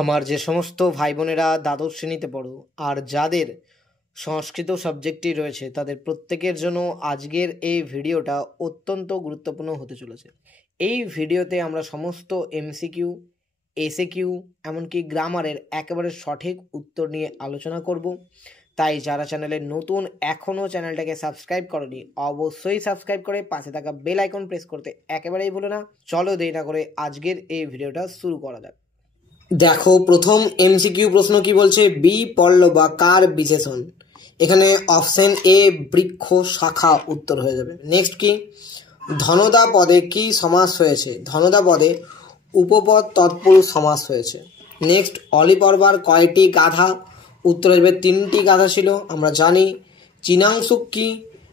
আমার যে সমস্ত ভাই বোনেরা দ্বাদশ শ্রেণীতে পড়ো আর যাদের সংস্কৃত সাবজেক্টটি রয়েছে তাদের প্রত্যেকের জন্য আজকের এই ভিডিওটা অত্যন্ত গুরুত্বপূর্ণ হতে চলেছে। এই ভিডিওতে আমরা সমস্ত এমসিকিউ, এসএকিউ এমনকি গ্রামারের একেবারে সঠিক উত্তর নিয়ে আলোচনা করব। তাই যারা চ্যানেলে নতুন এখনও চ্যানেলটাকে সাবস্ক্রাইব করনি অবশ্যই সাবস্ক্রাইব করে পাশে থাকা বেল আইকন প্রেস করতে একেবারেই ভুলো না। চলো দেরি না করে আজকের এই ভিডিওটা শুরু করা যাক। দেখো প্রথম এমসিকিউ প্রশ্ন কি বলছে, বি পল্ল বা কার বিশেষণ। এখানে অপশন এ বৃক্ষ শাখা উত্তর হয়ে যাবে। নেক্সট কি, ধনদা পদে কি সমাস হয়েছে। ধনদা পদে উপপদ তৎপুরুষ সমাস হয়েছে। নেক্সট, অলিপর্বার কয়টি গাধা। উত্তর আসবে তিনটি গাধা ছিল, আমরা জানি। চীনাংশুক কি,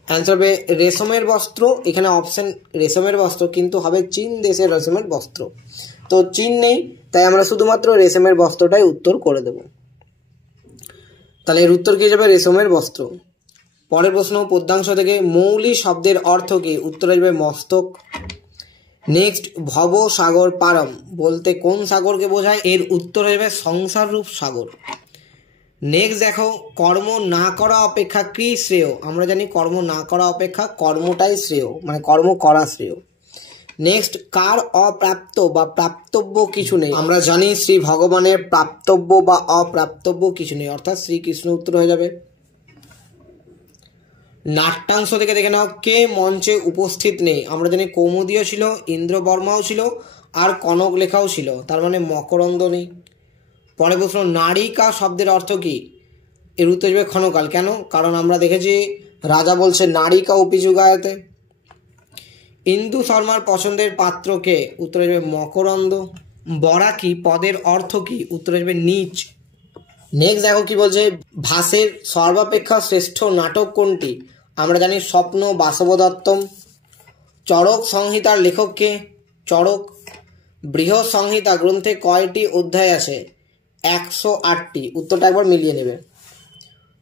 অ্যান্সার হবে রেশমের বস্ত্র। এখানে অপশন রেশমের বস্ত্র কিন্তু হবে চীন দেশের রেশমের বস্ত্র, তো চীন নেই, তাই আমরা শুধুমাত্র রেশমের বস্ত্রটাই উত্তর করে দেব। তাহলে এর উত্তর কি যাবে, রেশমের বস্ত্র। পরের প্রশ্ন পদ্যাংশ থেকে, মৌলি শব্দের অর্থ কি। উত্তর আসবে মস্তক। নেক্সট, ভব সাগর পারম বলতে কোন সাগরকে বোঝায়। এর উত্তর আসবে সংসার রূপ সাগর। নেক্সট দেখো, কর্ম না করা অপেক্ষা কি শ্রেয়। আমরা জানি কর্ম না করা অপেক্ষা কর্মটাই শ্রেয়, মানে কর্ম করা শ্রেয়। নেক্সট, কার অপ্রাপ্ত বা প্রাপ্তব্য কিছু নেই। আমরা জানি শ্রী ভগবানের প্রাপ্তব্য বা অপ্রাপ্তব্য কিছু নেই, অর্থাৎ শ্রীকৃষ্ণ উত্তর হয়ে যাবে। নাট্যাংশ থেকে দেখে নাও, কে মঞ্চে উপস্থিত নেই। আমরা জানি কৌমুদীও ছিল, ইন্দ্রবর্মাও ছিল, আর কনক লেখাও ছিল, তার মানে মকরন্দ নেই। পরে প্রশ্ন, নারিকা শব্দের অর্থ কি। এর উত্তর যাবে ক্ষণকাল। কেন, কারণ আমরা দেখেছি রাজা বলছে নারিকা অপিযুগায়তে। ইন্দু শর্মার পছন্দের পাত্রকে। উত্তর আসবে মকরন্দ। বরাকি পদের অর্থ কি। উত্তর আসবে নিচ। নেক্সট দেখো কি বলছে, ভাসের সর্বাপেক্ষা শ্রেষ্ঠ নাটক কোনটি। আমরা জানি স্বপ্ন বাসবদত্তম। চরক সংহিতার লেখককে। চরক। বৃহৎ সংহিতা গ্রন্থে কয়টি অধ্যায় আছে। 108টি। উত্তরটা একবার মিলিয়ে নেবে।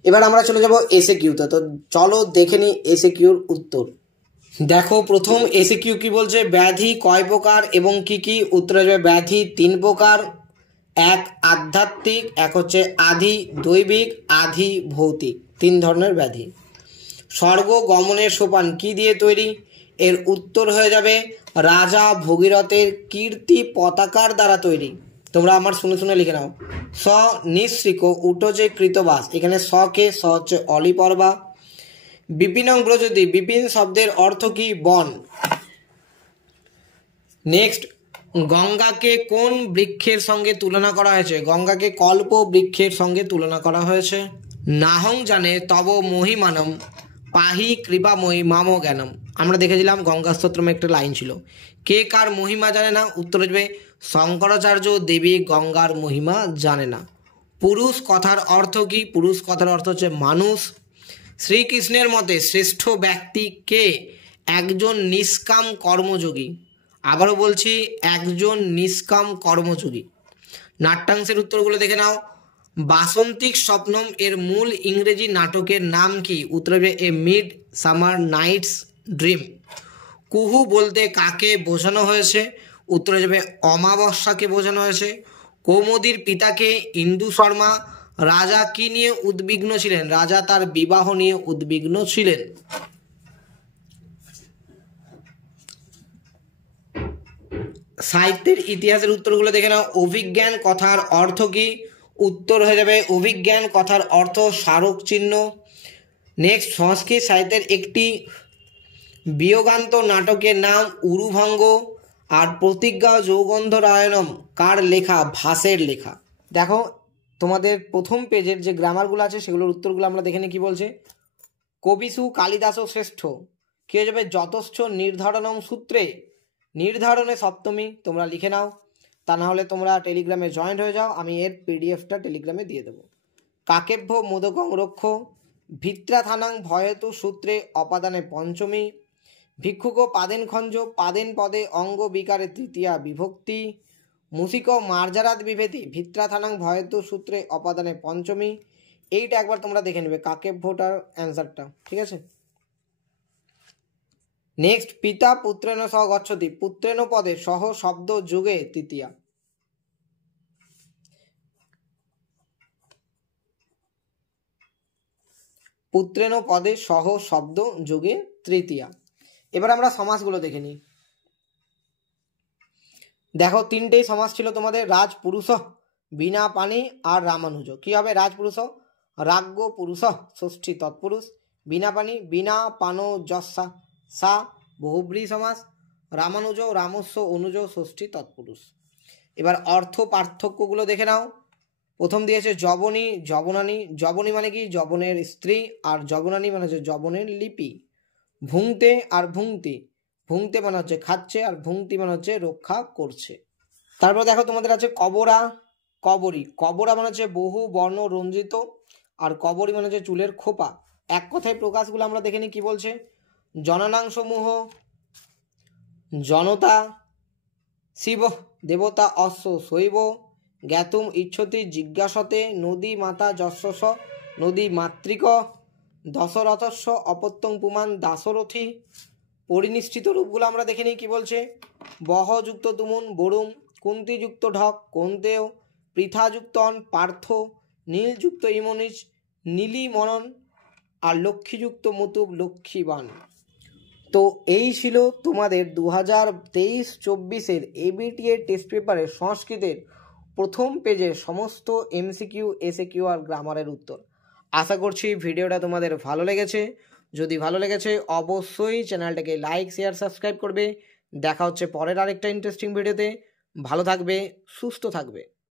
এবার আমরা চলে যাব এসএকিউতে, তো চলো দেখে নিই এসএকিউর উত্তর। দেখো প্রথম এসএকিউ কি বলছে, ব্যাধি কয় প্রকার এবং কি কি। উত্তর আসবে ব্যাধি 3 প্রকার। এক আধ্যাত্মিক, এক হচ্ছে আধি দৈবিক, আধি ভৌতিক, 3 ধরনের ব্যাধি। স্বর্গ গমনের সোপান কি দিয়ে তৈরি। এর উত্তর হয়ে যাবে রাজা ভগীরথের কীর্তি পতাকার দ্বারা তৈরি। তোমরা আমার শুনে শুনে লিখে নাও। স নিঃশ্রিক উটজে কৃতবাস। এখানে স কে, স হচ্ছে অলিপর্বা। বিপিনং ব্রজতি, বিপিন শব্দের অর্থ কি, বন। নেক্সট, গঙ্গাকে কোন বৃক্ষের সঙ্গে তুলনা করা হয়েছে। গঙ্গাকে কল্প বৃক্ষের সঙ্গে তুলনা করা হয়েছে। নাহং জানে তব মহিমানম পাহি কৃপাময়ী মাম জ্ঞানম। আমরা দেখেছিলাম গঙ্গা স্তোত্রমে একটা লাইন ছিল, কে কার মহিমা জানে না। উত্তর আসবে শঙ্করাচার্য দেবী গঙ্গার মহিমা জানে না। পুরুষ কথার অর্থ কি। পুরুষ কথার অর্থ হচ্ছে মানুষ। শ্রীকৃষ্ণের মতে শ্রেষ্ঠ ব্যক্তি কে। একজন নিষ্কাম কর্মযোগী। আবারও বলছি, একজন নিষ্কাম কর্মযোগী। নাট্যাংশের উত্তরগুলো দেখে নাও। বাসন্তিক স্বপ্নম এর মূল ইংরেজি নাটকের নাম কি। উত্তর হবে এ মিড সামার নাইটস ড্রিম। কুহু বলতে কাকে বোঝানো হয়েছে। উত্তর যাবে অমাবস্যাকে বোঝানো হয়েছে। কৌমুদীর পিতাকে ইন্দু শর্মা। রাজা কি নিয়ে উদ্বিগ্ন ছিলেন। রাজা তার বিবাহ নিয়ে উদ্বিগ্ন ছিলেন। সাহিত্যের ইতিহাসের উত্তরগুলো দেখে নাও। অভিজ্ঞান কথার অর্থ কি। উত্তর হয়ে যাবে অভিজ্ঞান কথার অর্থ স্মারক চিহ্ন। নেক্সট, সংস্কৃত সাহিত্যের একটি বিয়োগান্ত নাটকের নাম উরুভঙ্গ। আর প্রতিজ্ঞা যৌগন্ধরায়ণম কার লেখা। ভাসের লেখা। দেখো তোমাদের প্রথম পেজের যে গ্রামারগুলো আছে সেগুলোর উত্তরগুলো আমরা দেখে নিই কি বলছে। কবিসু কালিদাস শ্রেষ্ঠ কি হয়ে যাবে, যতশ্চ নির্ধারণম সূত্রে। নির্ধারণে সপ্তমী তোমরা লিখে নাও, তা না হলে তোমরা টেলিগ্রামে জয়েন্ট হয়ে যাও, আমি এর পিডিএফটা টেলিগ্রামে দিয়ে দেবো। কাকেভ্য মোদকং রক্ষ ভিত্রা থানাং ভয়েতু সূত্রে অপাদানে পঞ্চমী। ভিক্ষুক পাদেন খঞ্জ পাদেন পদে অঙ্গ বিকারে তৃতীয়া বিভক্তি। মুসিক মার্জারাত বিভেতি ভিত্রা থানাং ভয়েতু সূত্রে অপাদানে পঞ্চমী। এইটা একবার তোমরা দেখে নেবে কাকেভ্যটার অ্যান্সারটা, ঠিক আছে। নেক্সট, পিতা পুত্রেণ সহ গচ্ছতি পুত্রেণ পদে সহ শব্দ যুগে তৃতীয়া। পুত্রেণ পদে সহ শব্দ যোগে তৃতীয়া। এবার আমরা সমাসগুলো দেখে নিই। দেখো তিনটেই সমাস ছিল তোমাদের, রাজপুরুষ, বিনা পানি আর রামানুজ। কি হবে? রাজপুরুষ রাজ্ঞ পুরুষ ষষ্ঠী তৎপুরুষ, বিনা পানি বিনা পানো যস্যা সা বহুব্রী সমাস, রামানুজ রামস্য অনুজ ষষ্ঠী তৎপুরুষ। এবার অর্থ পার্থক্যগুলো দেখে নাও। প্রথম দিয়েছে যবনী যবনানী। যবনী মানে কি? যবনের স্ত্রী। আর যবনানী মানে হচ্ছে যবনের লিপি। ভুংতে আর ভুংতি। ভুংতে মানে হচ্ছে খাচ্ছে, আর ভুংতি মানে হচ্ছে রক্ষা করছে। তারপর দেখো তোমাদের আছে কবরা কবরী। কবরা মানে হচ্ছে বহু বর্ণ রঞ্জিত, আর কবরী মানে হচ্ছে চুলের খোপা। এক কথায় প্রকাশগুলো আমরা দেখে নিই কি বলছে। জননাংসমূহ জনতা, শিব দেবতা অশ্ব শৈব, জ্ঞাতুম ইচ্ছতি জিজ্ঞাসতে, নদী মাতা যশস নদী মাতৃক, দশরথস্য অপত্যং পুমান দাশরথী। পরিনিষ্ঠিত রূপগুলো আমরা দেখে নিই কি বলছে। বহযুক্ত তুমুন বরুম, কুন্তিযুক্ত ঢক কন্তেয়, পৃথাযুক্ত অন পার্থ, নীলযুক্ত ইমনিজ নীলি মনন, আর লক্ষ্মীযুক্ত মুতুব লক্ষ্মীবান। তো এই ছিল তোমাদের 2023-24 এবিটিএ টেস্ট পেপারের সংস্কৃতের প্রথম পেজের সমস্ত এমসিকিউ, এসএকিউ আর গ্রামারের উত্তর। আশা করছি ভিডিওটা তোমাদের ভালো লেগেছে। যদি ভালো লেগেছে অবশ্যই চ্যানেলটাকে লাইক, শেয়ার, সাবস্ক্রাইব করবে। দেখা হচ্ছে পরের আরেকটা ইন্টারেস্টিং ভিডিওতে। ভালো থাকবে, সুস্থ থাকবে।